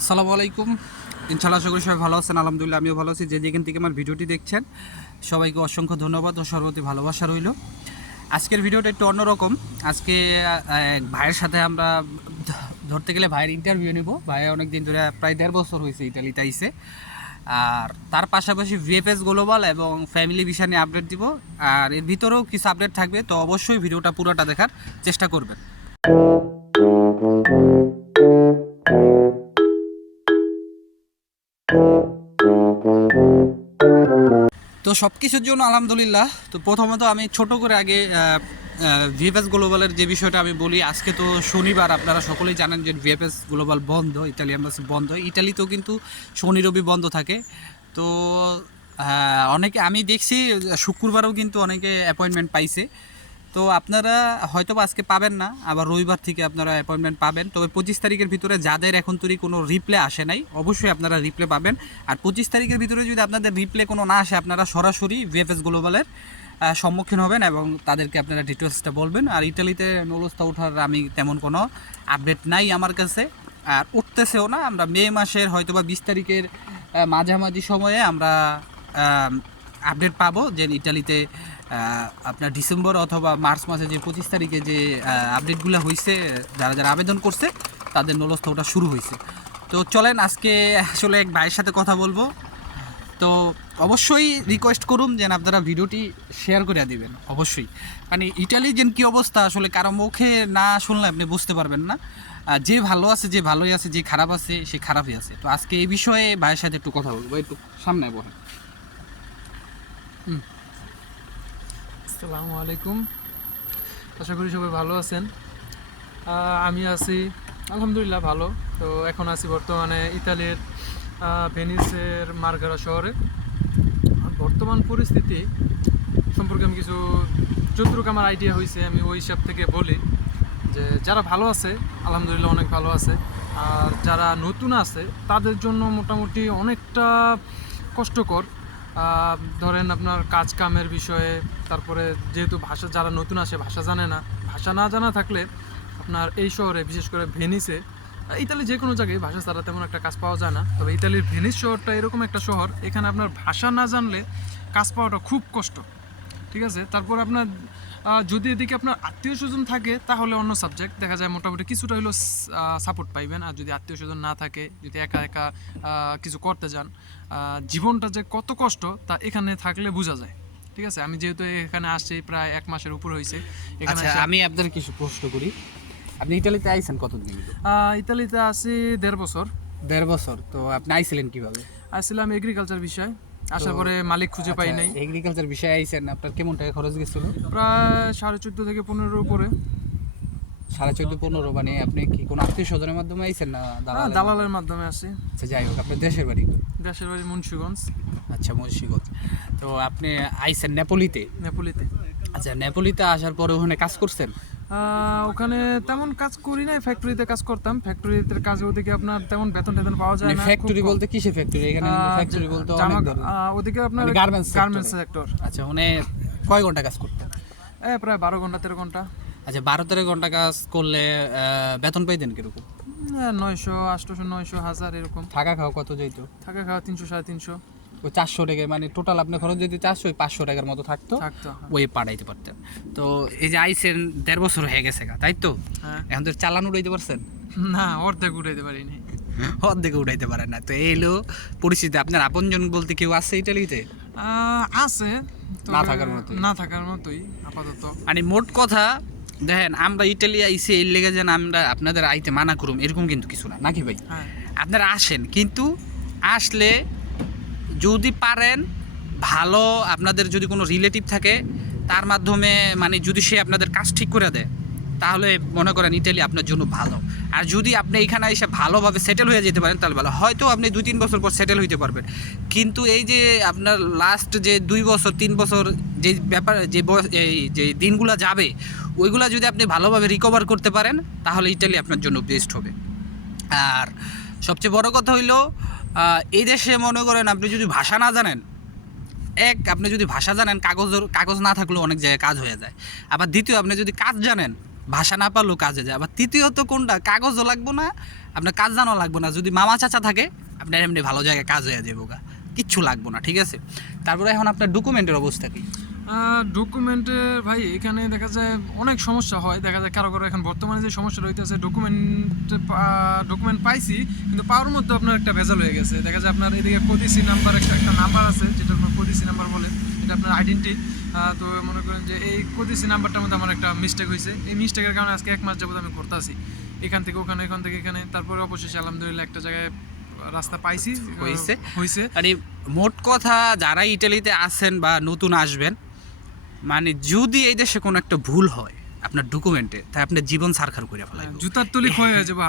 আসসালামু আলাইকুম। ইনশাআল্লাহ আশা করি সবাই ভালো আছেন। আলহামদুলিল্লাহ আমিও ভালো আছি। যে যেখান থেকে আমার ভিডিওটি দেখছেন সবাইকে অসংখ্য ধন্যবাদ ও সর্বতি ভালোবাসা রইল। আজকের ভিডিওটা একটু অন্যরকম। আজকে এক ভাইয়ের সাথে আমরা ধরতে গেলে ভাইয়ের ইন্টারভিউ নেব। ভাই অনেক দিন ধরে প্রায় 1.5 বছর হয়েছে ইতালিতে আইসে। আর তার পাশাপাশি ভিএফএস গ্লোবাল এবং ফ্যামিলি ভিসা নিয়ে আপডেট দিব। আর এর ভিতরেও কিছু আপডেট থাকবে, তো অবশ্যই ভিডিওটা পুরোটা দেখার চেষ্টা করবেন। তো সব কিছুর জন্য আলহামদুলিল্লাহ। তো প্রথমত আমি ছোট করে আগে ভিএফএস গ্লোবালের যে বিষয়টা আমি বলি। আজকে তো শনিবার, আপনারা সকলেই জানেন যে ভিএফএস গ্লোবাল বন্ধ, ইতালি এম্বাসি বন্ধ। ইতালিতেও কিন্তু শনি রবি বন্ধ থাকে। তো অনেকে আমি দেখছি শুক্রবারও কিন্তু অনেকে অ্যাপয়েন্টমেন্ট পাইছে। তো আপনারা হয়তো বা আজকে পাবেন না, আবার রবিবার থেকে আপনারা অ্যাপয়েন্টমেন্ট পাবেন। তবে 25 তারিখের ভিতরে যাদের এখন তৈরি কোনো রিপ্লে আসে নাই, অবশ্যই আপনারা রিপ্লে পাবেন। আর 25 তারিখের ভিতরে যদি আপনাদের রিপ্লে কোনো না আসে, আপনারা সরাসরি ভিএফএস গ্লোবালের সম্মুখীন হবেন এবং তাদেরকে আপনারা ডিটেলসটা বলবেন। আর ইতালিতে নলস্তা ওঠার আমি তেমন কোনো আপডেট নাই আমার কাছে, আর উঠতেছেও না। আমরা মে মাসের হয়তো বা 20 তারিখের মাঝামাঝি সময়ে আমরা আপডেট পাবো যে ইতালিতে আপনার ডিসেম্বর অথবা মার্চ মাসে যে 25 তারিখে যে আপডেটগুলো হয়েছে, যারা যারা আবেদন করছে তাদের নলস্থ ওটা শুরু হয়েছে। তো চলেন আজকে আসলে এক ভাইয়ের সাথে কথা বলবো। তো অবশ্যই রিকোয়েস্ট করুন যেন আপনারা ভিডিওটি শেয়ার করে দিবেন অবশ্যই। মানে ইটালির যে কী অবস্থা আসলে কারো মুখে না শুনলে আপনি বুঝতে পারবেন না। যে ভালো আছে যে ভালোই আছে, যে খারাপ আছে সে খারাপই আছে। তো আজকে এই বিষয়ে ভাইয়ের সাথে একটু কথা বলবো। একটু সামনে বলেন। আসসালামু আলাইকুম। আশা করি সবাই ভালো আছেন। আমি আছি আলহামদুলিল্লাহ ভালো। তো এখন আছি বর্তমানে ইতালির ভেনিসের মার্গারা শহরে। বর্তমান পরিস্থিতি সম্পর্কে আমি কিছু যতটুকু আমার আইডিয়া হয়েছে আমি ওই হিসাব থেকে বলি যে যারা ভালো আছে আলহামদুলিল্লাহ অনেক ভালো আছে। আর যারা নতুন আছে তাদের জন্য মোটামুটি অনেকটা কষ্টকর। ধরেন আপনার কাজ কামের বিষয়ে, তারপরে যেহেতু ভাষা, যারা নতুন আসে ভাষা জানে না, ভাষা না জানা থাকলে আপনার এই শহরে বিশেষ করে ভেনিসে, ইতালি যে কোনো জায়গায় ভাষা ছাড়া তেমন একটা কাজ পাওয়া যায় না। তবে ইতালির ভেনিস শহরটা এরকম একটা শহর, এখানে আপনার ভাষা না জানলে কাজ পাওয়াটা খুব কষ্ট। ঠিক আছে, তারপর আপনার যদি এদিকে আপনার আত্মীয় স্বজন থাকে তাহলে অন্য সাবজেক্ট দেখা যায় মোটামুটি কিছুটা হলেও সাপোর্ট পাইবেন। আর যদি আত্মীয় স্বজন না থাকে, যদি একা একা কিছু করতে যান, জীবনটা যে কত কষ্ট তা এখানে থাকলে বোঝা যায়। ঠিক আছে, আমি যেহেতু এখানে আসছি প্রায় 1 মাসের উপর হয়েছে এখানে। আমি আপনার কিছু প্রশ্ন করি। আপনি ইতালিতে আইছেন কতদিন? ইতালিতে আছি 1.5 বছর। 1.5 বছর। তো আপনি আইছিলেন কিভাবে? আসছিলাম এগ্রিকালচার বিষয়, আসার পরে মালিক খুঁজে পাই নাই। এগ্রিকালচার বিষয়ে আইছেন, আপনার কেমন টাকা খরচ গেছিল? প্রায় 14.5 থেকে 15 উপরে। 14.5-15। মানে আপনি কি কোনো আত্মীয় স্বজনের মাধ্যমে আইছেন না দালালের মাধ্যমে আসি। আচ্ছা, যাই হোক, আপনার দেশের বাড়ি? দেশের বাড়ি মুন্সিগঞ্জ। আচ্ছা, মুন্সিগঞ্জ। তো আপনি আইছেন নেপোলিতে? নেপোলিতে। আচ্ছা, নেপোলিতে আসার পরে ওখানে কাজ করছেন? ওখানে তেমন কাজ করি নাই, ফ্যাক্টরিতে কাজ করতাম। ফ্যাক্টরিতে কাজ ওদিকে আপনার তেমন বেতন টেতন পাওয়া যায় না। ফ্যাক্টরি বলতে কিসে ফ্যাক্টরি? এখানে ফ্যাক্টরি বলতে অনেক ধরনের। ওদিকে আপনার গার্মেন্টস সেক্টর। আচ্ছা, মানে কয় ঘন্টা কাজ করতেন? প্রায় 12 ঘন্টা 13 ঘন্টা। আচ্ছা, 12-13 ঘন্টা কাজ করলে বেতন পাইতেন কিরকম? 900, 800, 900, 1000 এরকম। থাকা খাওয়া কত যেত? থাকা খাওয়া 300, 350। ওই 400 টাকা, মানে টোটাল আপনার খরচ যদি 400, ওই 500 টাকার মতো থাকতো, ওই পাঠাইতে পারতেন। তো এই যে আইসেন 1.5 বছর হয়ে গেছে, তাই তো? এখন তো চালান উড়াইতে পারছেন? না, অর্ধেক উঠাইতে পারিনি। অর্ধেক উঠাইতে পারেন না। তো এই হলো পরিস্থিতি। আপনার আপনজন বলতে কেউ আছে ইটালিতে? আছে, না থাকার মতোই আপাতত। মানে মোট কথা দেখেন, আমরা ইটালি আইসি এর লেগে যেন আমরা আপনাদের আইতে মানা করুম এরকম কিন্তু কিছু না, নাকি ভাই? আপনারা আসেন, কিন্তু আসলে যদি পারেন ভালো, আপনাদের যদি কোনো রিলেটিভ থাকে তার মাধ্যমে, মানে যদি সে আপনাদের কাজ ঠিক করে দেয় তাহলে মনে করেন ইটালি আপনার জন্য ভালো। আর যদি আপনি এখানে এসে ভালোভাবে সেটেল হয়ে যেতে পারেন তাহলে ভালো। হয়তো আপনি 2-3 বছর পর সেটেল হইতে পারবেন, কিন্তু এই যে আপনার লাস্ট যে 2 বছর 3 বছর যে ব্যাপার, যে দিনগুলো যাবে, ওইগুলো যদি আপনি ভালোভাবে রিকভার করতে পারেন তাহলে ইটালি আপনার জন্য বেস্ট হবে। আর সবচেয়ে বড় কথা হইলো, এই দেশে মনে করেন আপনি যদি ভাষা না জানেন, আপনি যদি ভাষা জানেন, কাগজ না থাকলেও অনেক জায়গায় কাজ হয়ে যায়। আবার দ্বিতীয়, আপনি যদি কাজ জানেন, ভাষা না পারলেও কাজে যায়। আবার তৃতীয়ত কোনটা, কাগজও লাগবো না, আপনার কাজ জানাও লাগবো না, যদি মামা চাচা থাকে আপনার এমনি ভালো জায়গায় কাজ হয়ে যাবো গা, কিচ্ছু লাগবো না, ঠিক আছে। তারপরে এখন আপনার ডকুমেন্টের অবস্থা কি? ডকুমেন্টে ভাই এখানে দেখা যায় অনেক সমস্যা হয়, দেখা যায় কারো কারো এখন বর্তমানে যে সমস্যা রইতেছে ডকুমেন্ট পাইছি কিন্তু পাওয়ার মধ্যে আপনার একটা ভেজাল হয়ে গেছে। দেখা যায় আপনার এদিকে কোদিসি নাম্বার একটা নাম্বার আছে, যেটা আপনার কোদিসি নাম্বার বলে, এটা আপনার আইডেন্টি। তো মনে করেন যে এই কোদিসি নাম্বারটার মধ্যে আমার একটা মিস্টেক হয়েছে, এই মিস্টেকের কারণে আজকে 1 মাস যাবত আমি ঘুরতেছি এখান থেকে ওখানে, এখান থেকে এখানে। তারপরে অবশেষে আলহামদুলিল্লাহ একটা জায়গায় রাস্তা পাইছি, হয়েছে। আর মোট কথা যারা ইটালিতে আসেন বা নতুন আসবেন, মানে যদি এই দেশে কোনো একটা ভুল হয় আপনার ডকুমেন্টে, তাই আপনার জীবন সারখার করে ফেলাইবে, জুতার তলি ক্ষয় হয়ে যাবে।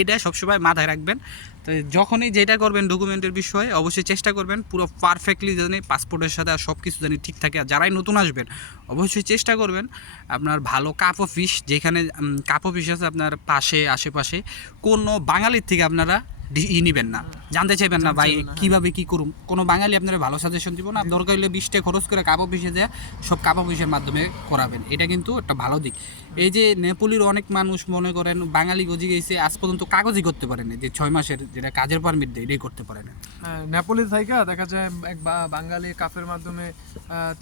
এটা সবসময় মাথায় রাখবেন। তো যখনই যেটা করবেন ডকুমেন্টের বিষয়ে অবশ্যই চেষ্টা করবেন পুরো পারফেক্টলি জানি পাসপোর্টের সাথে আর সব কিছু জানি ঠিক থাকে। আর যারাই নতুন আসবেন অবশ্যই চেষ্টা করবেন আপনার ভালো কাপ অফিস, যেখানে কাপ অফিস আছে আপনার পাশে আশেপাশে, কোনো বাঙালির থেকে আপনারা নিবেন না, জানতে চাইবেন না ভাই কিভাবে কি করুন, কোনো বাঙালি আপনারা ভালো সাজেশন দিব না। দরকার হলে 20 টাকা খরচ করে কাপ অফিসে যায় সব কাপ অফিসের মাধ্যমে করাবেন, এটা কিন্তু একটা ভালো দিক। এই যে নেপোলির অনেক মানুষ মনে করেন বাঙালি গজি গেছে আজ পর্যন্ত কাগজই করতে পারেন, যে 6 মাসের যেটা কাজের পারমিট দেয় এটাই করতে পারেন। নেপোলি থাইকা দেখা যায় এক বাঙালি কাফের মাধ্যমে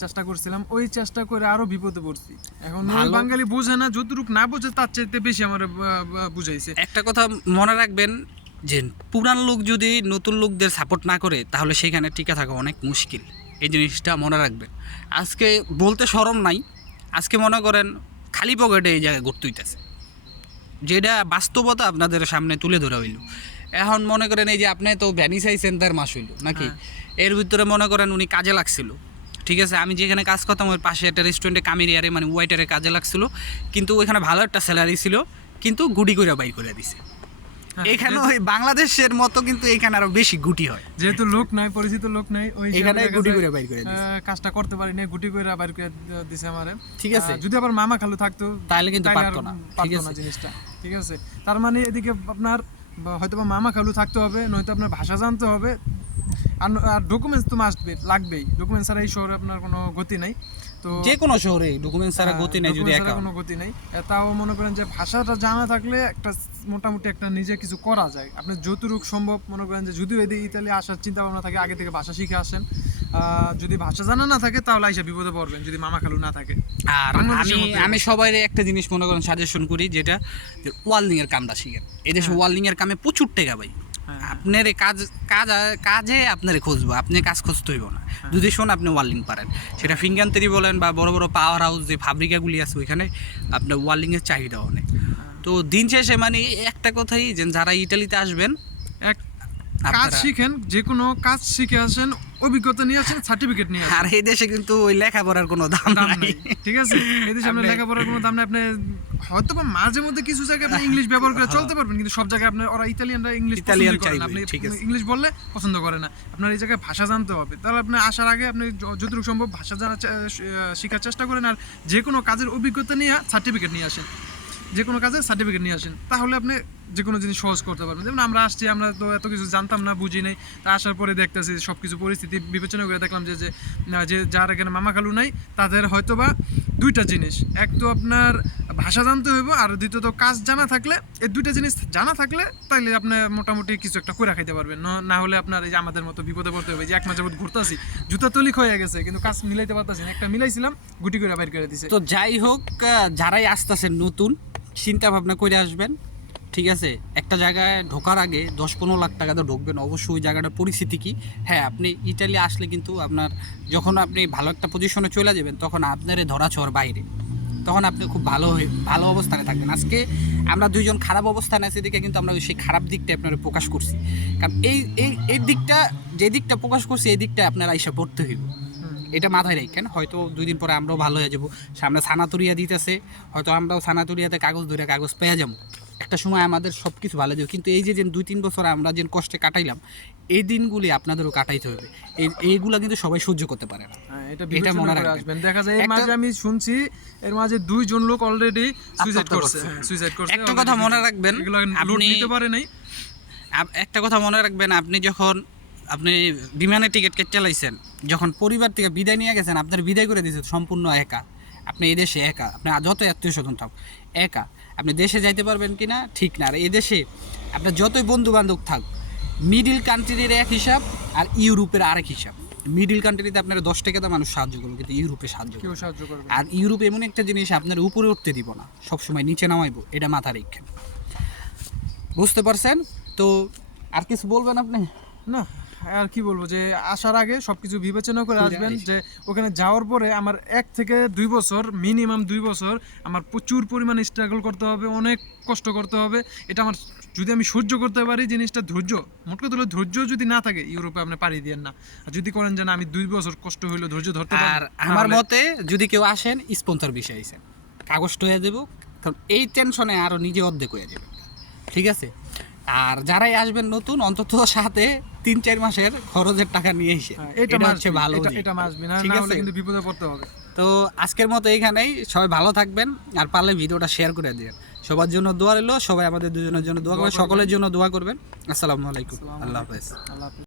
চেষ্টা করছিলাম, ওই চেষ্টা করে আরো বিপদে পড়ছি। এখন ওই বাঙালি বোঝে না, যতটুক না বোঝে তার চাইতে বেশি আমার বুঝাইছে। একটা কথা মনে রাখবেন যে পুরান লোক যদি নতুন লোকদের সাপোর্ট না করে তাহলে সেখানে টিকে থাকা অনেক মুশকিল, এই জিনিসটা মনে রাখবেন। আজকে বলতে শরম নাই, আজকে মনে করেন খালি পকেটে এই জায়গায় ঘুরতে হইতেছে, যেটা বাস্তবতা আপনাদের সামনে তুলে ধরা হইল। এখন মনে করেন এই যে আপনি তো ভ্যানিসাই সেন্টার মাস হইল নাকি, এর ভিতরে মনে করেন উনি কাজে লাগছিল, ঠিক আছে। আমি যেখানে কাজ করতাম ওর পাশে একটা রেস্টুরেন্টে কামেরিয়ারে মানে ওয়েটারে কাজে লাগছিল, কিন্তু ওইখানে ভালো একটা স্যালারি ছিল, কিন্তু গুটি করে বাই করে দিছে। এখানে ওই বাংলাদেশের মতো কিন্তু এখানে আরো বেশি গুটি হয়, যেহেতু লোক নাই, পরিচিত লোক নাই, ওই এখানে গুটি করে বাইর করে দিছে, কাজটা করতে পারি না, গুটি করে বাইর করে দিছে আমারে, ঠিক আছে। যদি আবার মামা খালু থাকতো তাহলে কিন্তু পারতো না, ঠিক আছে জিনিসটা, ঠিক আছে। তার মানে এদিকে আপনার হয়তো বা মামা খালু থাকতে হবে, নয়তো আপনার ভাষা জানতে হবে, আর ডকুমেন্টস তো মাস্ট লাগবেই। ডকুমেন্টস ছাড়া এই শহরে আপনার কোনো গতি নাই। তো যে কোনো শহরে ডকুমেন্টস ছাড়া গতি নাই, যদি একা কোনো গতি নাই। তাও মনে করেন যে ভাষাটা জানা থাকলে একটা মোটামুটি একটা নিজে কিছু করা যায়। আপনি যতটুকু সম্ভব মনে করেন যে যদিও এদিকে ইতালি আসার চিন্তা ভাবনা থাকে আগে থেকে ভাষা শিখে আসেন, যদি ভাষা জানা না থাকে তাহলে আইসা বিপদে পড়বেন যদি মামা খালু না থাকে। আর আমি সবাই একটা জিনিস মনে করেন সাজেশন করি, যেটা ওয়ার্ল্ডিং এর কামটা শিখেন। এদেশে ওয়ার্ল্ডিং এর কামে প্রচুর টাকা ভাই, আপনার কাজে আপনার খুঁজবো, আপনি কাজ খুঁজতে হইব না যদি শোন আপনি ওয়ার্ল্ডিং পারেন, সেটা ফিঙ্গান্তেরি বলেন বা বড় বড় পাওয়ার হাউস যে ফাব্রিকাগুলি আছে ওইখানে আপনার ওয়ার্ল্ডিংয়ের চাহিদা অনেক। তো দিন শেষে মানে একটা কথাই যে যারা ইটালিতে আসবেন কাজ শিখেন, যে কোনো কাজ শিখে আসেন, অভিজ্ঞতা নিয়ে আসেন, সার্টিফিকেট নিয়ে আসেন। আর এই দেশে কিন্তু ওই লেখাপড়ার কোনো দাম নাই, ঠিক আছে। এই দেশে আপনার লেখাপড়ার কোনো দাম নাই। আপনি হয়তো বা মাঝে মধ্যে কিছু জায়গায় আপনি ইংলিশ ব্যবহার করে চলতে পারবেন, কিন্তু সব জায়গায় আপনার ওরা ইতালিয়ানরা ইংলিশ চাইবে, আপনি ইংলিশ বললে পছন্দ করে না। আপনার এই জায়গায় ভাষা জানতে হবে। তাহলে আপনি আসার আগে আপনি যতটুকু সম্ভব ভাষা জানা শেখার চেষ্টা করেন, আর যে কোনো কাজের অভিজ্ঞতা নিয়ে সার্টিফিকেট নিয়ে আসেন, যে কোনো কাজের সার্টিফিকেট নিয়ে আসেন, তাহলে আপনি যে কোনো জিনিস সহজ করতে পারবেন। যেমন আমরা আসছি, আমরা তো এত কিছু জানতাম না, বুঝি নেই, তা আসার পরে দেখতেছি সব কিছু পরিস্থিতি বিবেচনা করে দেখলাম যে যার এখানে মামা খালু নাই তাদের হয়তো বা দুইটা জিনিস, এক তো আপনার ভাষা জানতে হইব, আর দ্বিতীয়ত কাজ জানা থাকলে, এই দুইটা জিনিস জানা থাকলে তাইলে আপনি মোটামুটি কিছু একটা করে খাইতে পারবেন। না হলে আপনার এই যে আমাদের মতো বিপদে পড়তে হবে, যে 1 মাস যাবত ঘুরতেছি, জুতা তলিক হয়ে গেছে কিন্তু কাজ মিলাইতে পারতেছি না, একটা মিলাইছিলাম গুটি করে বাইর করে দিছে। তো যাই হোক, যারাই আসতেছেন নতুন চিন্তা ভাবনা করে আসবেন, ঠিক আছে। একটা জায়গায় ঢোকার আগে 10-15 লাখ টাকা তো ঢুকবেন, অবশ্যই ওই জায়গাটার পরিস্থিতি কি। হ্যাঁ, আপনি ইটালি আসলে কিন্তু আপনার যখন আপনি ভালো একটা পজিশনে চলে যাবেন তখন আপনার ধরা ছোঁয়ার বাইরে, তখন আপনি খুব ভালো অবস্থানে থাকবেন। আজকে আমরা দুইজন খারাপ অবস্থানে আছি দিকে কিন্তু আমরা সেই খারাপ দিকটা আপনারা প্রকাশ করছি, কারণ এই দিকটা যে দিকটা প্রকাশ করছি এই দিকটা আপনারা এসে পড়তে হইব, এটা মাথায় রাখেন। হয়তো 2 দিন পরে আমরাও ভালো হয়ে যাবো, সামনে সানাতুরিয়া দিতেছে, হয়তো আমরাও সানাতুরিয়াতে কাগজ পেয়ে যাবো, একটা সময় আমাদের সব কিছু ভালো যাবে। কিন্তু এই যে 2-3 বছর আমরা যে কষ্টে কাটাইলাম, এই দিনগুলি আপনাদেরও কাটাইতে হবে, এইগুলা কিন্তু সবাই সহ্য করতে পারে না, এটা মনে রাখবেন। দেখা যায় এর মাঝে আমি শুনছি এর মাঝে 2 জন লোক অলরেডি সুইসাইড করছে। একটা কথা মনে রাখবেন, আপনি নিতে পারে নাই, একটা কথা মনে রাখবেন, আপনি বিমানের টিকিট কেটে চালাইছেন, যখন পরিবার থেকে বিদায় নিয়ে গেছেন আপনার বিদায় করে দিয়েছে সম্পূর্ণ একা, আপনি এই দেশে একা, আপনি যত আত্মীয় স্বজন থাক একা, আপনি দেশে যাইতে পারবেন কি না ঠিক না। আর এই দেশে আপনার যতই বন্ধু বান্ধব থাক, মিডিল কান্ট্রির এক হিসাব আর ইউরোপের আরেক হিসাব। মিডিল কান্ট্রিতে আপনার 10 টাকাতে মানুষ সাহায্য করবে, কিন্তু ইউরোপে সাহায্য কেউ করবে। সাহায্য করবে। আর ইউরোপ এমন একটা জিনিস আপনার উপরে উঠতে দিব না, সবসময় নিচে নামাইবো, এটা মাথা রেখেন। বুঝতে পারছেন? তো আর কিছু বলবেন আপনি? না আর কি বলবো, যে আসার আগে সবকিছু বিবেচনা করে করে আসবেন। আইস। যে ওখানে যাওয়ার পরে আমার 1 থেকে 2 বছর, মিনিমাম 2 বছর আমার প্রচুর পরিমাণে স্ট্রাগল করতে হবে, অনেক কষ্ট করতে হবে। এটা আমার যদি আমি সহ্য করতে পারি জিনিসটা, ধৈর্য, মোট কথা হলো ধৈর্য যদি না থাকে ইউরোপে আপনি পাড়ি দিয়েন না। আর যদি করেন যে না আমি 2 বছর কষ্ট হইলো ধৈর্য ধরতে পারবো, আর আমার তাহলে- মতে যদি কেউ আসেন স্পন্সর বিষয় আইসেন, কাগজটা হয়ে দেবো, কারণ এই টেনশনে আরও নিজে অর্ধেক হয়ে যাবে, ঠিক আছে? আর যারাই আসবেন নতুন, অন্তত সাথে 3-4 মাসের খরচের টাকা নিয়ে এসে, হ্যাঁ, এটা এটা হচ্ছে ভালো দিক। এটা মাসবি না, ঠিক না আছে? হলে কিন্তু বিপদে পড়তে হবে। তো আজকের মতো এইখানেই, সবাই ভালো থাকবেন, আর পারলে ভিডিওটা শেয়ার করে দিন। সবার জন্য দোয়া রইলো, সবাই আমাদের দুজনের জন্য দোয়া করবেন, সকলের জন্য দোয়া করবেন। আসসালামু আলাইকুম, আল্লাহ হাফেজ। আল্লাহ হাফেজ।